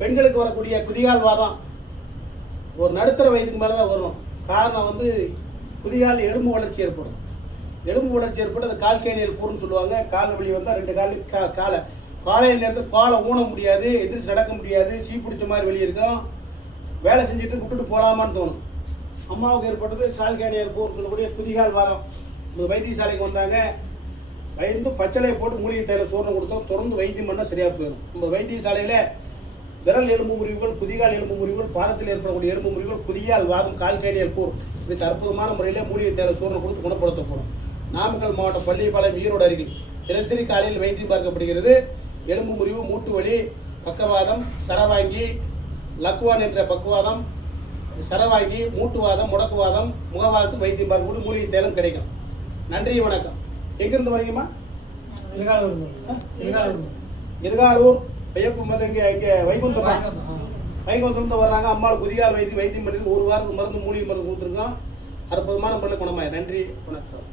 பெண்களுக்கு வரக்கூடிய குதிகால் வாதம் ஒரு நடுத்தர வயதுக்கு மேலே தான் வரும். காரணம் வந்து குதிகால் எலும்பு வளர்ச்சி ஏற்படும். எலும்பு வளர்ச்சி ஏற்பட்டு அது கால் கேணியல் கூறுன்னு சொல்லுவாங்க. கால் வழி வந்தால் ரெண்டு கால் கா காலை. காலையில் நேரத்தில் காலை ஊன முடியாது எதிர்த்து நடக்க முடியாது சீ பிடிச்ச மாதிரி வெளியே இருக்கும். வேலை செஞ்சுட்டு விட்டுட்டு போகலாமான்னு தோணும். அம்மாவுக்கு ஏற்பட்டது கால் கேணியல் கூறுன்னு சொல்லக்கூடிய குதிகால் வாதம் வைத்தியசாலைக்கு வந்தாங்க. பயந்து பச்சளையை போட்டு மூலிகை தைல சோறு கொடுத்தோம். தொடர்ந்து வைத்தியம் பண்ணால் சரியாக போயிடும். நம்ம வைத்தியசாலையில் விரல் எலும்பு முறிவுகள் குதிகால் எலும்பு முறிவுகள் பாதத்தில் ஏற்படக்கூடிய எலும்பு முறிவுகள் குதிகால் வாதம் கால் கைடியல் கூர். இதுக்கு அற்புதமான முறையில் மூலிகை தைல சோறு கொடுத்து குணப்படுத்த போகிறோம் நாமக்கல் மாவட்டம் பள்ளிப்பாளையம் ஈரோடு அருகில் தினசரி காலையில் வைத்தியம் பார்க்கப்படுகிறது. எலும்பு முறிவு மூட்டு வலி பக்கவாதம் சரவாங்கி லக்குவான் என்ற பக்குவாதம் சரவாங்கி மூட்டுவாதம் முடக்குவாதம் முகவாதத்துக்கு வைத்தியம் பார்க்கக்கூடிய மூலிகை தைலம் கிடைக்கும். நன்றி வணக்கம். எங்கிருந்து வரீங்கம்மா இருகாலூர் இருகாலூர் இருகாலூர் ஐயப்பு மத இங்கே இங்கே வைகுந்தமா ஆ. வைகுந்தம் வர்றாங்க. அம்மாள் குதிகால் வைத்தியம் வைத்தியம் பண்ணி ஒரு வாரத்துக்கு மருந்து மூலிகை மருந்து கொடுத்துருக்கோம். அற்புதமான முறையில் குணமாய். நன்றி. வணக்கம்.